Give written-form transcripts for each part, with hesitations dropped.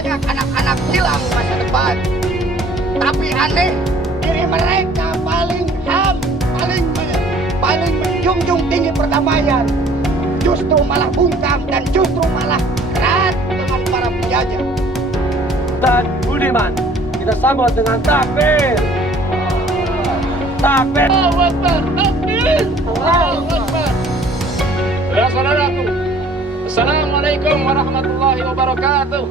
banyak anak-anak hilang masa depan. Tapi aneh, diri mereka paling menjunjung tinggi perdamaian. Justru malah bungkam dan justru malah keras dengan para penjajah. Dan Budiman, kita sambut dengan takbir. Takbir. Allahu Akbar. Takbir. Allahu Akbar. Ya saudaraku, Assalamualaikum warahmatullahi wabarakatuh.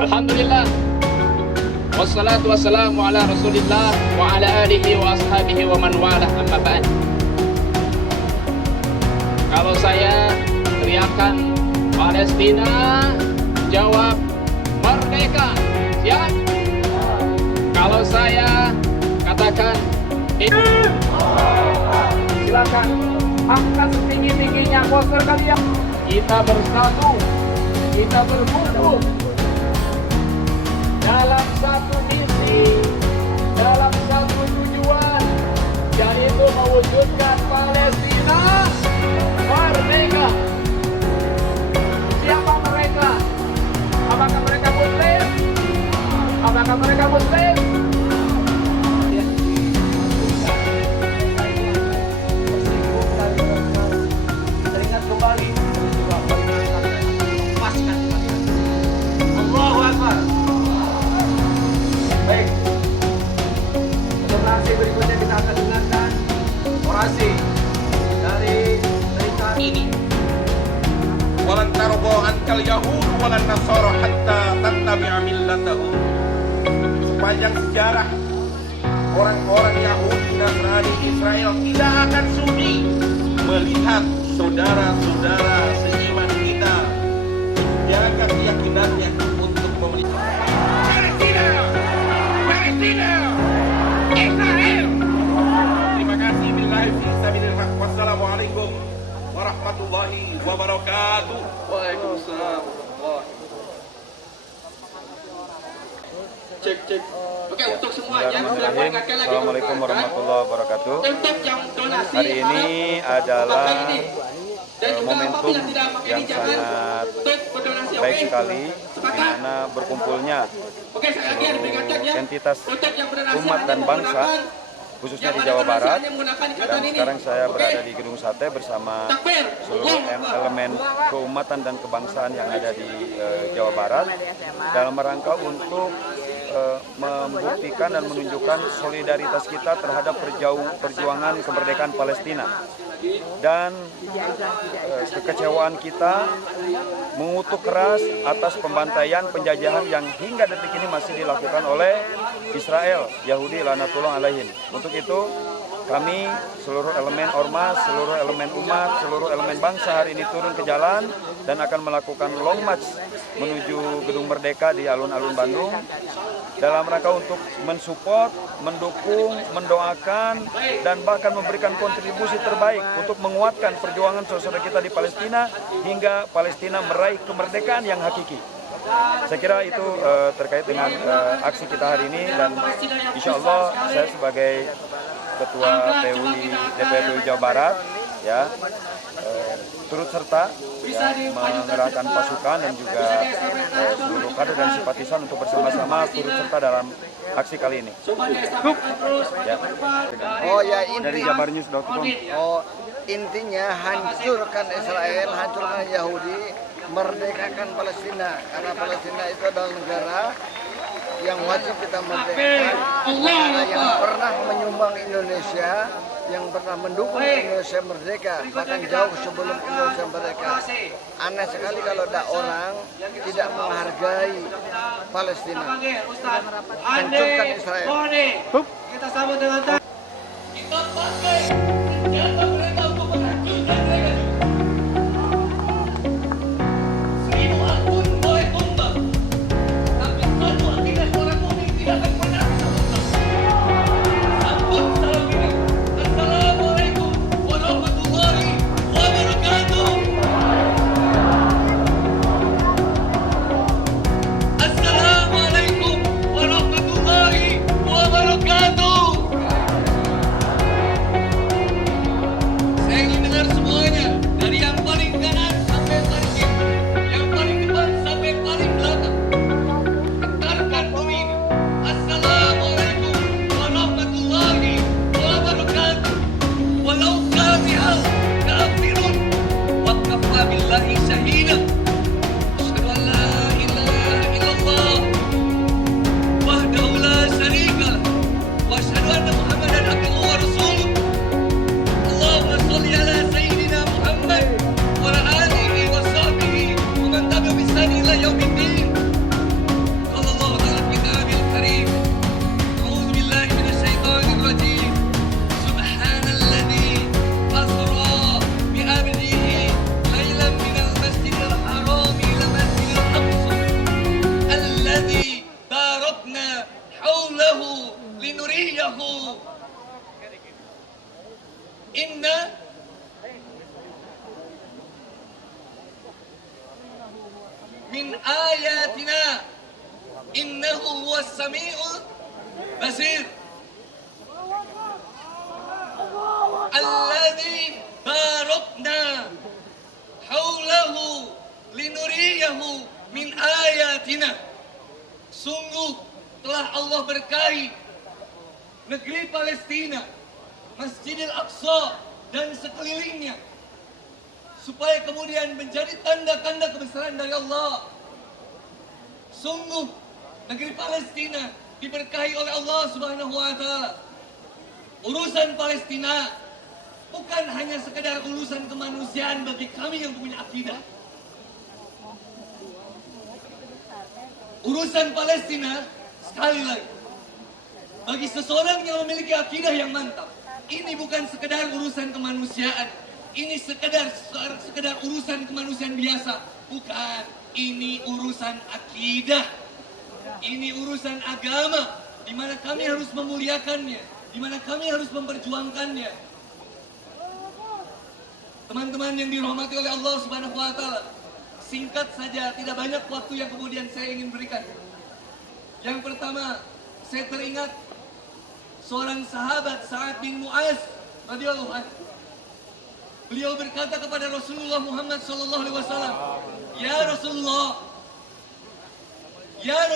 Alhamdulillah. Wassalatu wassalamu ala Rasulillah wa ala alihi wa ashabihi wa man wala, amma ba'd. Kalau saya teriakan Palestina, jawab merdeka. Siap? Kalau saya katakan silakan angkat setinggi-tingginya poster kalian. Kita bersatu, kita berkumpul dalam satu misi, dalam satu tujuan, yaitu mewujudkan Palestina merdeka. Siapa mereka? Apakah mereka Muslim? Apakah mereka Muslim? Teringat kembali Allahu Akbar. Baik, untuk orasi berikutnya kita akan dengarkan orasi dari cerita ini. Walan tarda ankal yahud walan nasara hatta tattabi'a millatahum. Sepanjang sejarah orang-orang Yahudi, Nasrani, Israel tidak akan sudi melihat saudara-saudara seiman kita menjaga keyakinannya untuk memiliki Palestina, Israel. Terima kasih. Billahi fisabilillah. Wassalamualaikum warahmatullahi wabarakatuh. Waalaikumsalam. Cek. Oke, untuk semuanya saya ingatkan lagi. Assalamualaikum warahmatullahi wabarakatuh. Untuk yang donasi Hari ini adalah momentum yang jangan sangat berdonasi. baik sekali, di mana berkumpulnya Oke, saya lagi ada peringatkan ya. entitas Untuk yang berdonasi umat dan bangsa, khususnya di Jawa Barat. Dan sekarang saya berada di Gedung Sate bersama seluruh elemen keumatan dan kebangsaan yang ada di Jawa Barat dalam rangka untuk membuktikan dan menunjukkan solidaritas kita terhadap perjuangan kemerdekaan Palestina dan kekecewaan kita mengutuk keras atas pembantaian penjajahan yang hingga detik ini masih dilakukan oleh Israel, Yahudi laknatullah alaihim. Untuk itu kami seluruh elemen ormas, seluruh elemen umat, seluruh elemen bangsa hari ini turun ke jalan dan akan melakukan long march menuju Gedung Merdeka di alun-alun Bandung dalam rangka untuk mensupport, mendukung, mendoakan, dan bahkan memberikan kontribusi terbaik untuk menguatkan perjuangan saudara kita di Palestina hingga Palestina meraih kemerdekaan yang hakiki. Saya kira itu terkait dengan aksi kita hari ini, dan insya Allah saya sebagai Ketua PUI DPRD Jawa Barat ya turut serta ya, mengerahkan pasukan dan juga seluruh kader dan simpatisan untuk bersama-sama turut serta dalam aksi kali ini. Ya. Oh ya, Dari jabarnews.com. Oh, intinya hancurkan Israel, hancurkan Yahudi, merdekakan Palestina. Karena Palestina itu adalah negara yang wajib kita merdekakan, negara yang pernah menyumbang Indonesia, yang pernah mendukung Indonesia merdeka, bahkan jauh sebelum Indonesia merdeka. Aneh sekali kalau ada orang tidak menghargai Palestina. Hancurkan Israel. Kita sambut dengan kita pakai senjata mereka untuk menghancurkan mereka. Seribu akun boleh tumbang, tapi satu akidah seorang mukmin tidak akan pernah bisa tumbang. Sambut salam ini. Assalamualaikum warahmatullahi wabarakatuh. Assalamualaikum warahmatullahi wabarakatuh. nuriyahu min ayatina innahu huwas sami'ul basir alladzi barakna haulahu linuriyahu min ayatina. Sungguh telah Allah berkahi negeri Palestina, Masjidil Aqsa dan sekelilingnya, supaya kemudian menjadi tanda-tanda kebesaran dari Allah. Sungguh negeri Palestina diberkahi oleh Allah Subhanahu wa taala. Urusan Palestina bukan hanya sekedar urusan kemanusiaan bagi kami yang punya akidah. Urusan Palestina, sekali lagi, bagi seseorang yang memiliki akidah yang mantap, ini bukan sekedar urusan kemanusiaan, ini sekedar urusan kemanusiaan biasa. Bukan, ini urusan akidah, ini urusan agama, di mana kami harus memuliakannya, di mana kami harus memperjuangkannya. Teman-teman yang dirahmati oleh Allah Subhanahu wa taala, singkat saja, tidak banyak waktu yang kemudian saya ingin berikan. Yang pertama, saya teringat seorang sahabat, Sa'ad bin Mu'az radhiyallahu anhu. Beliau berkata kepada Rasulullah Muhammad sallallahu alaihi wasallam, Ya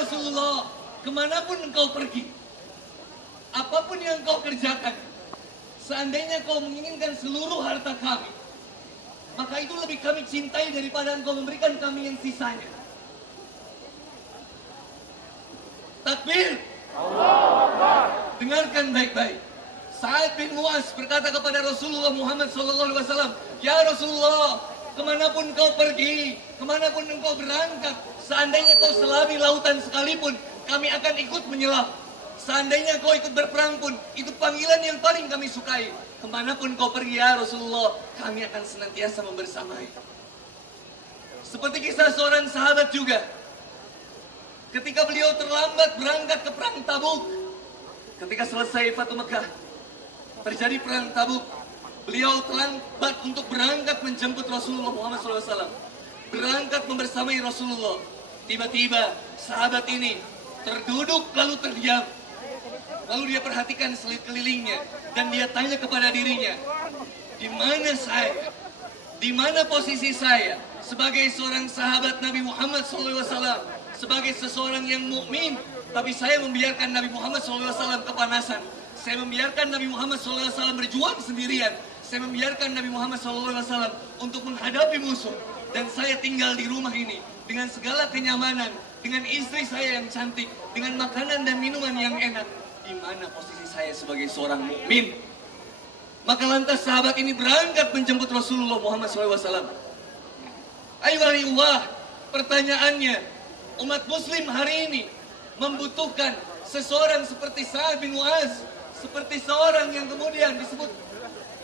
Rasulullah, kemanapun engkau pergi, apapun yang engkau kerjakan, seandainya kau menginginkan seluruh harta kami, maka itu lebih kami cintai daripada engkau memberikan kami yang sisanya. Takbir. Dengarkan baik-baik. Sa'ad bin Mu'az berkata kepada Rasulullah Muhammad SAW, Ya Rasulullah, kemanapun kau pergi, kemanapun engkau berangkat, seandainya kau selami lautan sekalipun, kami akan ikut menyelam. Seandainya kau ikut berperang pun, itu panggilan yang paling kami sukai. Kemanapun kau pergi ya Rasulullah, kami akan senantiasa membersamai. Seperti kisah seorang sahabat juga. Ketika beliau terlambat berangkat ke perang Tabuk, ketika selesai Fatu Mekah, terjadi perang Tabuk, beliau terlambat untuk berangkat menjemput Rasulullah Muhammad SAW. Berangkat membersamai Rasulullah. Tiba-tiba sahabat ini terduduk lalu terdiam. Lalu dia perhatikan sekelilingnya dan dia tanya kepada dirinya, di mana saya? Di mana posisi saya sebagai seorang sahabat Nabi Muhammad SAW, sebagai seseorang yang mukmin, tapi saya membiarkan Nabi Muhammad SAW kepanasan. Saya membiarkan Nabi Muhammad SAW berjuang sendirian. Saya membiarkan Nabi Muhammad SAW untuk menghadapi musuh. Dan saya tinggal di rumah ini dengan segala kenyamanan, dengan istri saya yang cantik, dengan makanan dan minuman yang enak. Di mana posisi saya sebagai seorang mukmin? Maka lantas sahabat ini berangkat menjemput Rasulullah Muhammad SAW. Ayuhallillah, pertanyaannya, umat muslim hari ini membutuhkan seseorang seperti Sa'ad bin Mu'az, seperti seorang yang kemudian disebut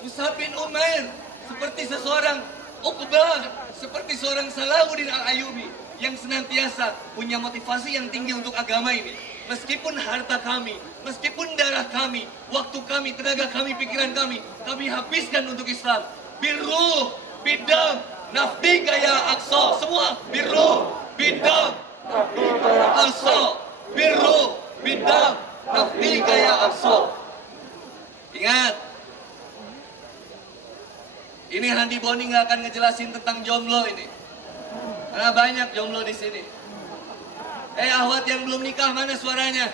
Mus'ab bin Umair, seperti seseorang Uqbah, seperti seorang Salahuddin Al-Ayyubi yang senantiasa punya motivasi yang tinggi untuk agama ini. Meskipun harta kami, meskipun darah kami, waktu kami, tenaga kami, pikiran kami habiskan untuk Islam. Birruh, bidam, nafdika ya Aqsa. Semua birruh, bidam, Aqsa. Birruh, bidam, nafdika ya Aqsa. Ingat, ini Handi Boni nggak akan ngejelasin tentang jomblo ini, karena banyak jomblo di sini. Ahwat yang belum nikah, mana suaranya?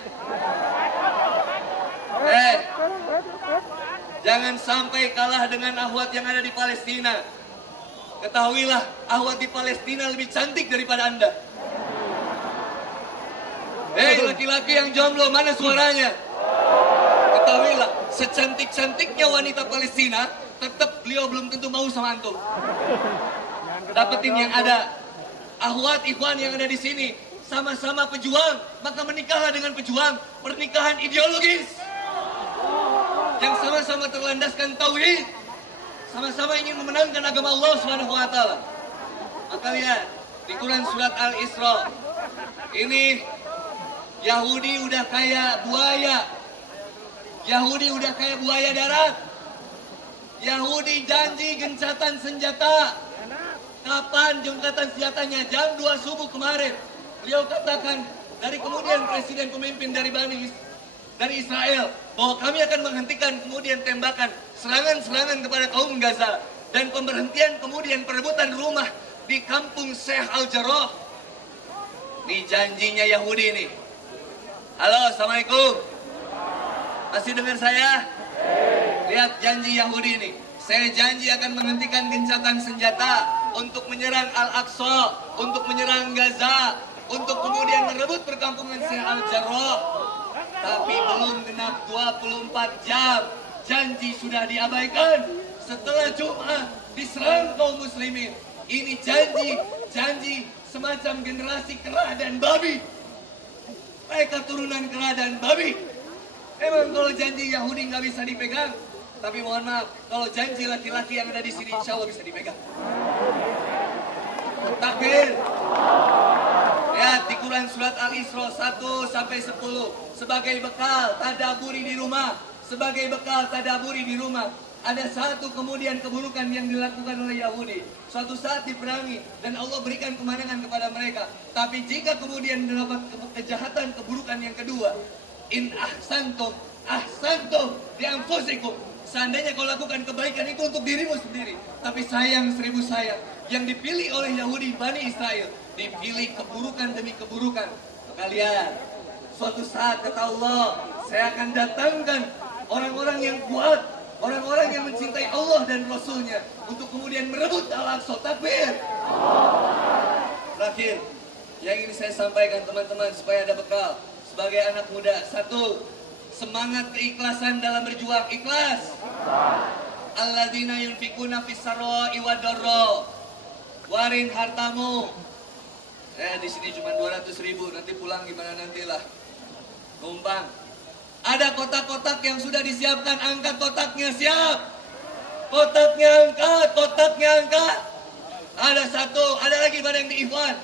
Jangan sampai kalah dengan ahwat yang ada di Palestina. Ketahuilah, ahwat di Palestina lebih cantik daripada Anda. Laki-laki yang jomblo, mana suaranya? Ketahuilah, secantik-cantiknya wanita Palestina, tetap beliau belum tentu mau sama antum. Dapetin yang ada. Ahwat, ikhwan yang ada di sini, sama-sama pejuang, maka menikahlah dengan pejuang. Pernikahan ideologis yang sama-sama terlandaskan tauhid, sama-sama ingin memenangkan agama Allah SWT. Maka lihat di Quran surat Al-Isra, ini Yahudi udah kayak buaya, Yahudi udah kayak buaya darat. Yahudi janji gencatan senjata. Kapan gencatan senjatanya? Jam 2 subuh kemarin. Beliau katakan dari kemudian presiden pemimpin dari Israel bahwa kami akan menghentikan kemudian tembakan serangan-serangan kepada kaum Gaza dan pemberhentian kemudian perebutan rumah di kampung Sheikh Al-Jarrah. Ini janjinya Yahudi nih. Halo, assalamualaikum. Masih dengar saya? Lihat janji Yahudi ini. Saya janji akan menghentikan gencatan senjata untuk menyerang Al-Aqsa, untuk menyerang Gaza, untuk kemudian merebut perkampungan Sheikh Al-Jarrah. Tapi belum genap 24 jam, janji sudah diabaikan. Setelah Jumat diserang kaum muslimin. Ini janji semacam generasi kera dan babi. Mereka turunan kera dan babi. Emang kalau janji Yahudi nggak bisa dipegang, tapi mohon maaf, kalau janji laki-laki yang ada di sini insya Allah bisa dipegang. Takbir. Lihat di Quran surat Al-Isra 1-10 sebagai bekal tadaburi di rumah, sebagai bekal tadaburi di rumah. Ada satu kemudian keburukan yang dilakukan oleh Yahudi. Suatu saat diperangi dan Allah berikan kemenangan kepada mereka. Tapi jika kemudian mendapat kejahatan keburukan yang kedua, in ahsantum li anfusikum. Seandainya kau lakukan kebaikan itu untuk dirimu sendiri, tapi sayang 1000 sayang. Yang dipilih oleh Yahudi Bani Israel, dipilih keburukan demi keburukan. Maka lihat, suatu saat kata Allah, saya akan datangkan orang-orang yang kuat, orang-orang yang mencintai Allah dan Rasulnya untuk kemudian merebut Al-Aqsa. Takbir. Terakhir, yang ingin saya sampaikan teman-teman supaya ada bekal sebagai anak muda. Satu, semangat keikhlasan dalam berjuang. Ikhlas. Alladzina yunfikuna fis sarra'i wad dharra. Warin hartamu. Di sini cuma 200.000, nanti pulang gimana nantilah. Numpang. Ada kotak-kotak yang sudah disiapkan, angkat kotaknya, siap. Kotaknya angkat. Ada satu, ada lagi mana yang di Ikhwan?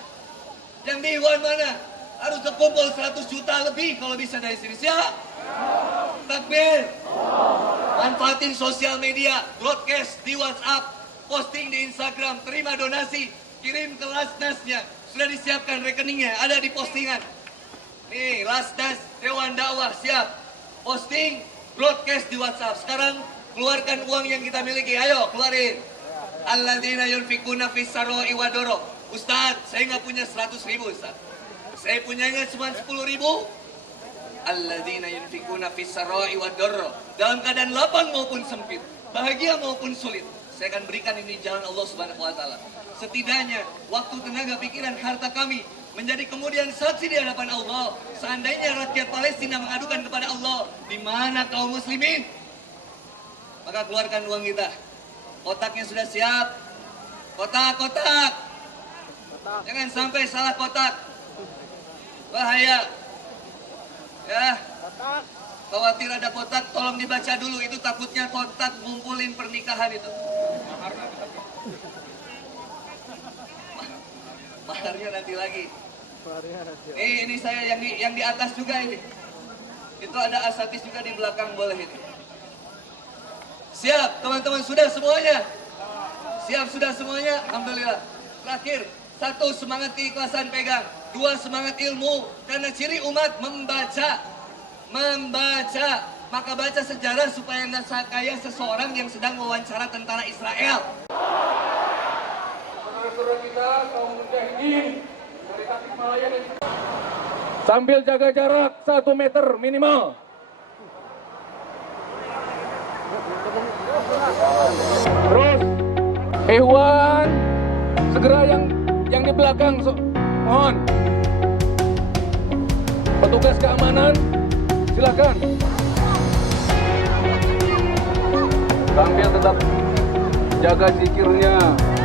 Yang di Ikhwan mana? Harus terkumpul 100 juta lebih kalau bisa dari sini, siap. Takbir. Manfaatin sosial media, broadcast di WhatsApp, posting di Instagram, terima donasi, kirim ke Lasnasnya. Sudah disiapkan rekeningnya, ada di postingan. Nih, Lasnas, Dewan Dakwah, siap. Posting, broadcast di WhatsApp. Sekarang keluarkan uang yang kita miliki, ayo keluarin. Alladzina yunfikuna fis sarra'i wad dharra. Ustaz, saya nggak punya 100.000 Ustaz. Saya punyanya cuma 10.000. Alladzina yunfikuna fis sarra'i wad dharra. Dalam keadaan lapang maupun sempit, bahagia maupun sulit, saya akan berikan ini jalan Allah Subhanahu wa taala. Setidaknya waktu, tenaga, pikiran, harta kami menjadi kemudian saksi di hadapan Allah. Seandainya rakyat Palestina mengadukan kepada Allah, di mana kaum muslimin? Maka keluarkan uang kita. Kotaknya sudah siap. Kotak. Jangan sampai salah kotak. Bahaya. Ya. Khawatir ada kotak, tolong dibaca dulu. Itu takutnya kotak ngumpulin pernikahan itu. Maharnya nanti lagi. Ini saya yang di atas juga ini. Itu ada asatis juga di belakang, boleh ini. Siap, teman-teman, sudah semuanya? Siap sudah semuanya? Alhamdulillah. Terakhir, 1, semangat keikhlasan pegang. 2, semangat ilmu. Karena ciri umat membaca. Maka baca sejarah supaya anda kayak seseorang yang sedang mewawancara tentara Israel. Saudara-saudara kita, kaum mujahidin dari Tasikmalaya dan sambil jaga jarak 1 meter minimal. Terus, Ikhwan, segera yang di belakang, mohon. Petugas keamanan, silakan. Sambil tetap jaga zikirnya,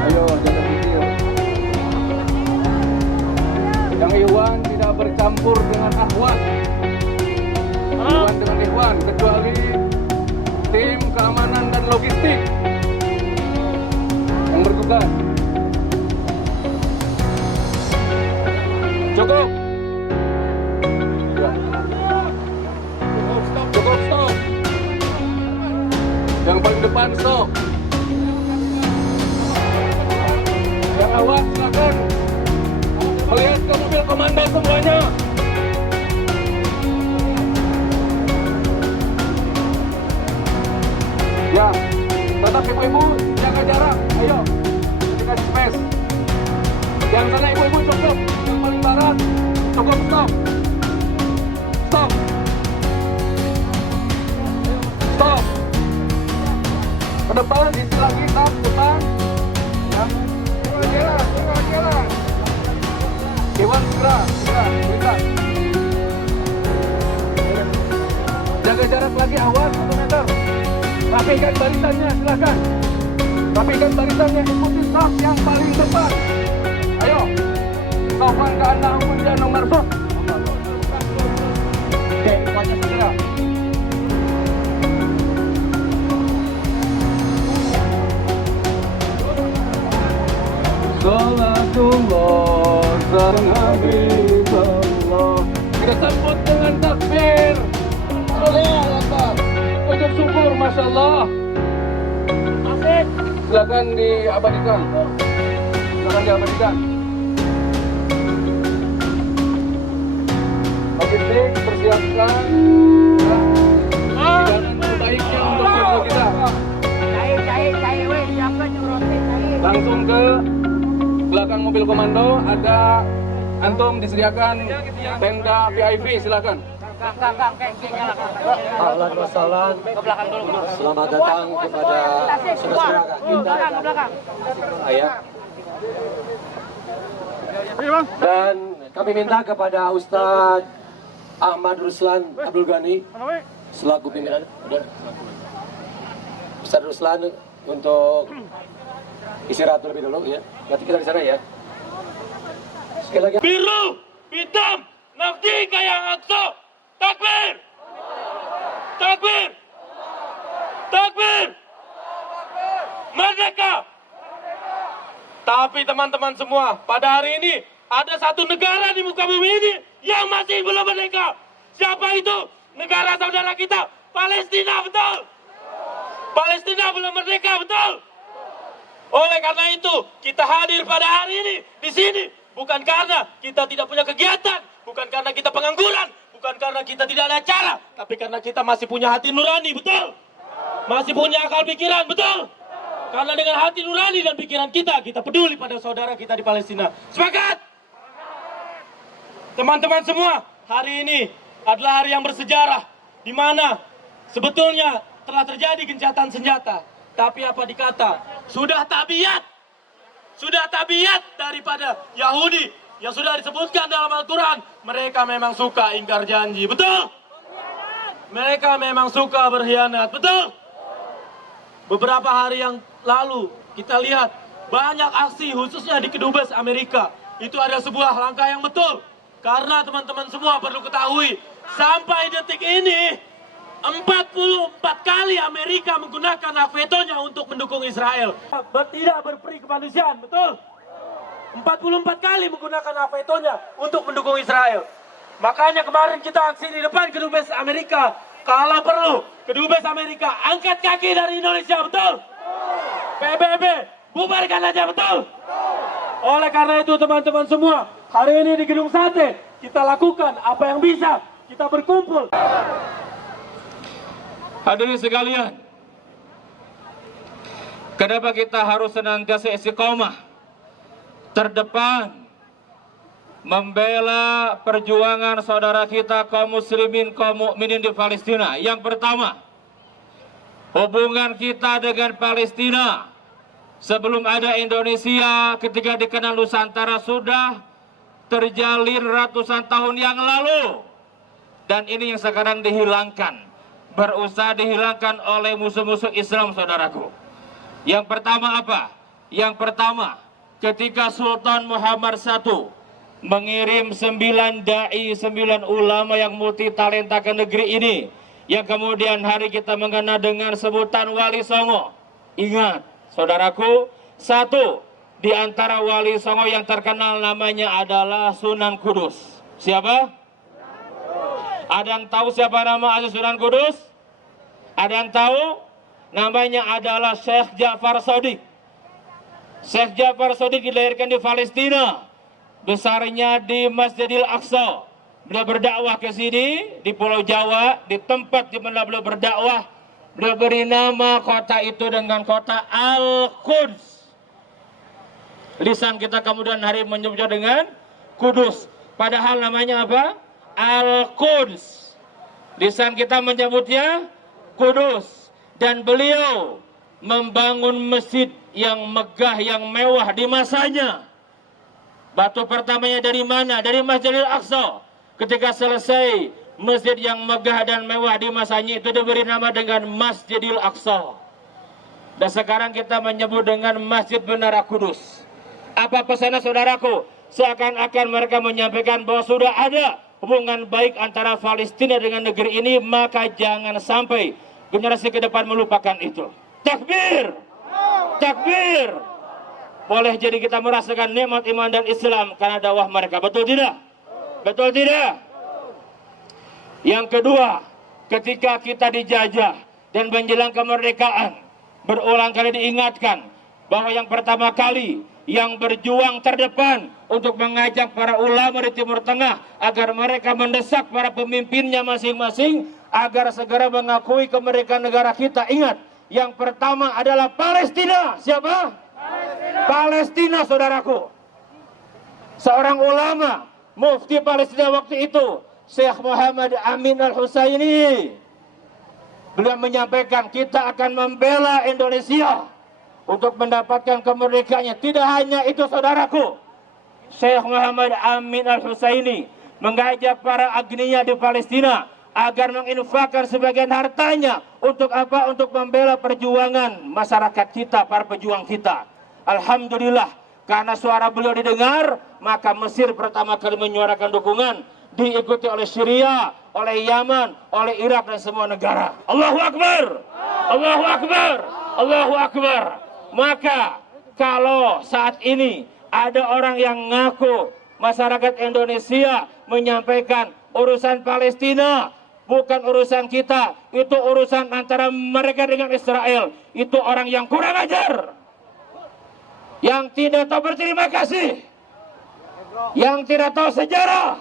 ayo jaga zikir. Yang Ikhwan tidak bercampur dengan akhwat. Ikhwan dengan Ikhwan, kecuali tim keamanan dan logistik yang bertugas. Cukup. Ya. Cukup, stop. stop. Stop. Stop. Ke depan, istilah kita, ke depan. Ya. Jalan. Iwan, segera. Jaga jarak lagi, awas 1 meter. Rapikan barisannya, silakan. Rapikan barisannya, ikuti saf yang paling depan. Ayo. Sofan ke anda, kemudian nomor saf. Oke, infonya segera. Salatullah, salam Habibullah. Kita sambut dengan takbir. Allahu Akbar. Ucap syukur, Masya Allah. Silakan diabadikan. Logistik, persiapkan. Jalan terbaiknya untuk foto kita. Langsung ke belakang mobil komando. Ada antum disediakan tenda VIP, silakan. Ahlan wa sahlan. Selamat datang kepada saudara-saudara kita. Ayah. Dan kami minta kepada Ustadz Ahmad Ruslan Abdul Ghani selaku pimpinan. Ustadz Ruslan untuk istirahat terlebih dulu ya. Nanti kita di sana ya. Sekali lagi. Biru, hitam, Naftika yang Aqsa. Takbir! Takbir! Takbir! Merdeka! Tapi teman-teman semua, pada hari ini ada satu negara di muka bumi ini yang masih belum merdeka. Siapa itu? Negara saudara kita, Palestina, betul? Palestina belum merdeka, betul? Oleh karena itu, kita hadir pada hari ini di sini bukan karena kita tidak punya kegiatan, bukan karena kita pengangguran, bukan karena kita tidak ada acara, tapi karena kita masih punya hati nurani, betul? Masih punya akal pikiran, betul? Karena dengan hati nurani dan pikiran kita peduli pada saudara kita di Palestina. Sepakat? Teman-teman semua, hari ini adalah hari yang bersejarah, di mana sebetulnya telah terjadi gencatan senjata. Tapi apa dikata? Sudah tabiat daripada Yahudi yang sudah disebutkan dalam Al-Quran. Mereka memang suka ingkar janji, betul? Mereka memang suka berkhianat, betul? Beberapa hari yang lalu kita lihat banyak aksi khususnya di Kedubes Amerika. Itu ada sebuah langkah yang betul. Karena teman-teman semua perlu ketahui, sampai detik ini 44 kali Amerika menggunakan hak vetonya untuk mendukung Israel. Tidak berperi kemanusiaan, betul? 44 kali menggunakan hak vetonya untuk mendukung Israel. Makanya kemarin kita aksi di depan Kedubes Amerika. Kalau perlu, Kedubes Amerika angkat kaki dari Indonesia, betul? PBB, bubarkan aja, betul? Oleh karena itu teman-teman semua, hari ini di Gedung Sate, kita lakukan apa yang bisa, kita berkumpul. Hadirin sekalian, kenapa kita harus senantiasa istiqomah terdepan membela perjuangan saudara kita kaum muslimin, kaum mukminin di Palestina? Yang pertama, hubungan kita dengan Palestina sebelum ada Indonesia, ketika dikenal Nusantara, sudah terjalin ratusan tahun yang lalu, dan ini yang sekarang dihilangkan, berusaha dihilangkan oleh musuh-musuh Islam, saudaraku. Yang pertama apa? Yang pertama, ketika Sultan Muhammad I mengirim 9 dai, 9 ulama yang multi talenta ke negeri ini, yang kemudian hari kita mengenal dengan sebutan Wali Songo. Ingat, saudaraku, satu di antara Wali Songo yang terkenal namanya adalah Sunan Kudus. Siapa? Ada yang tahu siapa nama asli Sunan Kudus? Ada yang tahu? Namanya adalah Syekh Ja'far Shadiq. Syekh Ja'far Shadiq dilahirkan di Palestina, besarnya di Masjidil Aqsa. Beliau berdakwah ke sini di Pulau Jawa, di tempat di mana beliau berdakwah, beliau beri nama kota itu dengan kota Al-Quds. Lisan kita kemudian hari menyebutnya dengan Kudus. padahal namanya apa? Al-Quds. Lisan kita menyebutnya Kudus. Dan beliau membangun masjid yang megah, yang mewah di masanya. Batu pertamanya dari mana? Dari Masjidil Aqsa. Ketika selesai masjid yang megah dan mewah di masanya itu diberi nama dengan Masjidil Aqsa. Dan sekarang kita menyebut dengan Masjid Menara Kudus. Apa pesannya saudaraku? Seakan-akan mereka menyampaikan bahwa sudah ada hubungan baik antara Palestina dengan negeri ini, maka jangan sampai generasi ke depan melupakan itu. Takbir! Takbir! Boleh jadi kita merasakan nikmat iman dan Islam karena dakwah mereka. Betul tidak? Betul tidak? Yang kedua, ketika kita dijajah dan menjelang kemerdekaan, berulang kali diingatkan bahwa yang pertama kali yang berjuang terdepan untuk mengajak para ulama di Timur Tengah agar mereka mendesak para pemimpinnya masing-masing agar segera mengakui kemerdekaan negara kita. Ingat, yang pertama adalah Palestina. Siapa? Palestina, saudaraku. Seorang ulama, mufti Palestina waktu itu, Syekh Muhammad Amin Al-Husaini, beliau menyampaikan kita akan membela Indonesia untuk mendapatkan kemerdekaannya. Tidak hanya itu, saudaraku, Syekh Muhammad Amin Al-Husaini mengajak para agniya di Palestina agar menginfakkan sebagian hartanya untuk apa? Untuk membela perjuangan masyarakat kita, para pejuang kita. Alhamdulillah, karena suara beliau didengar, maka Mesir pertama kali menyuarakan dukungan, diikuti oleh Syria, oleh Yaman, oleh Irak dan semua negara. Allahu Akbar! Allahu Akbar! Allahu Akbar! Maka kalau saat ini ada orang yang ngaku masyarakat Indonesia menyampaikan urusan Palestina bukan urusan kita, itu urusan antara mereka dengan Israel, itu orang yang kurang ajar, yang tidak tahu berterima kasih, yang tidak tahu sejarah.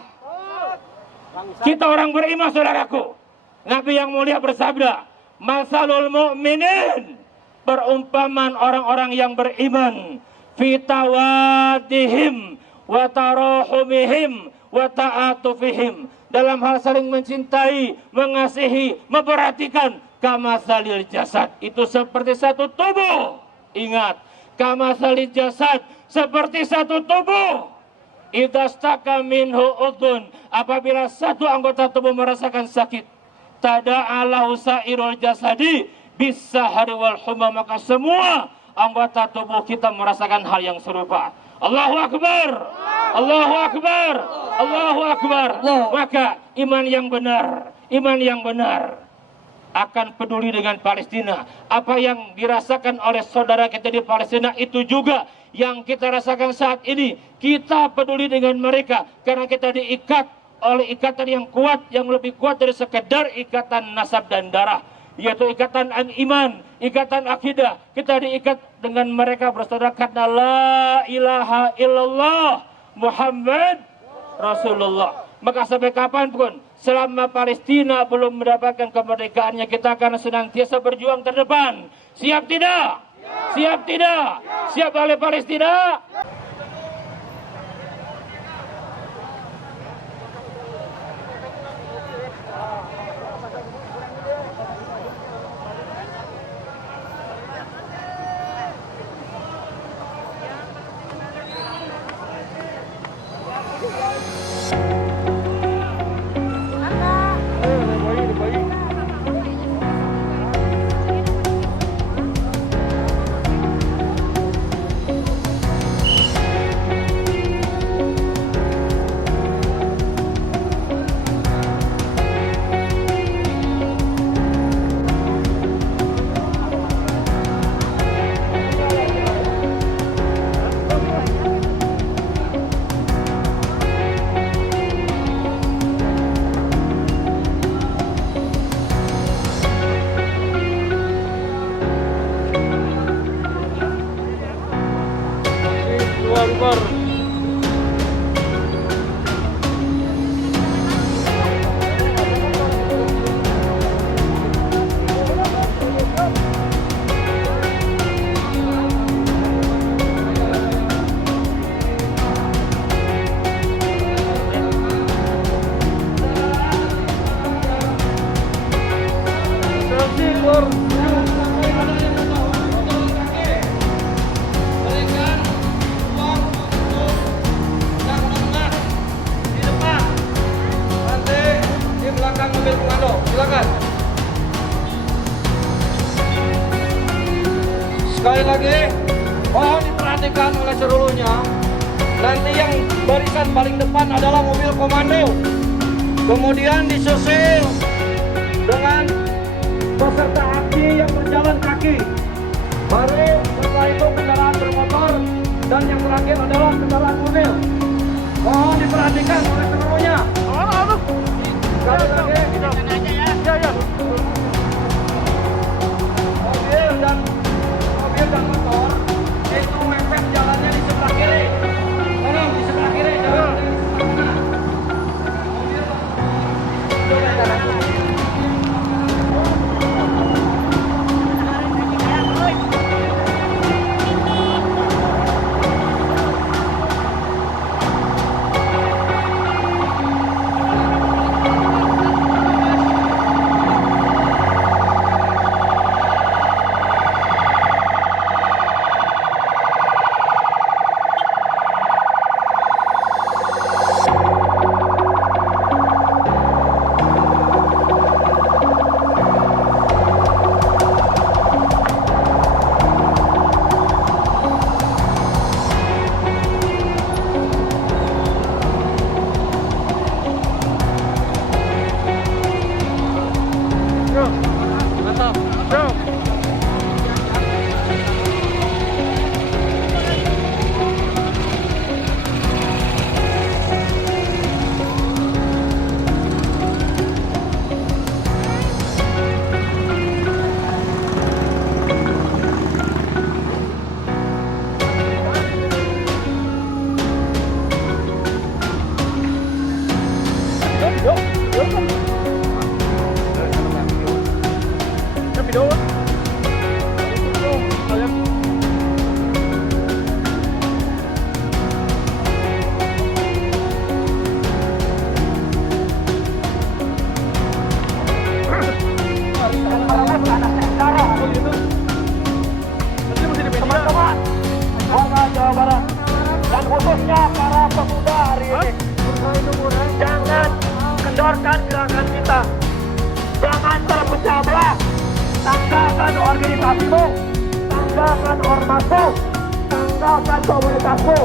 Kita orang beriman, saudaraku. Nabi yang mulia bersabda, masalul mu'minin, perumpamaan orang-orang yang beriman, fitawadihim wa tarahumihim wa ta'atufihim, dalam hal saling mencintai, mengasihi, memperhatikan. Kamasalil jasad, itu seperti satu tubuh. Ingat, kamasalil jasad, seperti satu tubuh. Idastaka minhu udhun, apabila satu anggota tubuh merasakan sakit, tada'alahu sa'irul jasadi bisahari wal humma, maka semua anggota tubuh kita merasakan hal yang serupa. Allahu Akbar! Allahu Akbar! Allahu Akbar! Maka iman yang benar akan peduli dengan Palestina. Apa yang dirasakan oleh saudara kita di Palestina itu juga yang kita rasakan saat ini. Kita peduli dengan mereka karena kita diikat oleh ikatan yang kuat, yang lebih kuat dari sekedar ikatan nasab dan darah, yaitu ikatan iman, ikatan akidah. Kita diikat dengan mereka bersaudara karena la ilaha illallah Muhammad Rasulullah. Maka sampai kapanpun, selama Palestina belum mendapatkan kemerdekaannya, kita akan senantiasa berjuang terdepan. Siap tidak? Siap tidak? Siap oleh Palestina? mobil komando. Silakan. Sekali lagi, mohon diperhatikan oleh seluruhnya. Nanti yang barisan paling depan adalah mobil komando. Kemudian disusul dengan peserta aksi yang berjalan kaki. Baru setelah itu kendaraan bermotor dan yang terakhir adalah kendaraan mobil. Mohon diperhatikan oleh seluruhnya. Sekali lagi, mobil dan motor itu mepet jalannya di sebelah kiri. Tolong di sebelah kiri, jangan di sebelah kanan. Teman-teman, warga Jawa Barat dan khususnya para pemuda hari ini, jangan kendorkan gerakan kita, jangan terpecah belah. Tanggalkan organisasimu, tanggalkan ormasmu, tanggalkan komunitasmu.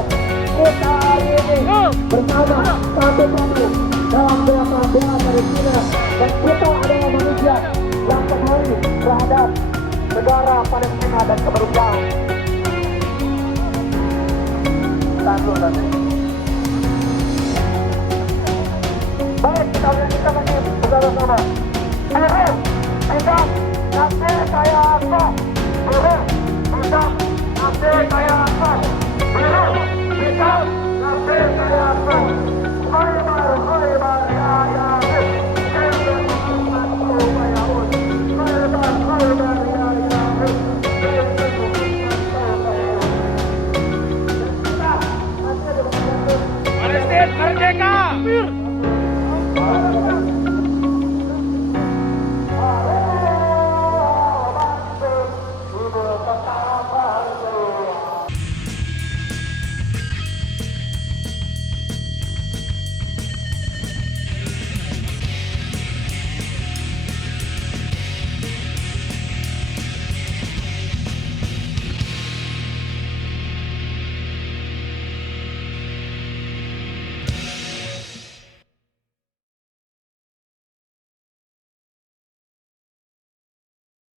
Kita hari ini bersama satu padu dalam gerakan bela Palestina, dan kita adalah manusia yang peduli terhadap negara Palestina dan kebenekaan. Tahan nanti. Baik, kita lanjutkan lagi bersama-sama. Buruh, pegang, nanti saya apa? Buruh, pegang, nanti saya apa? Buruh, pegang, nanti saya apa?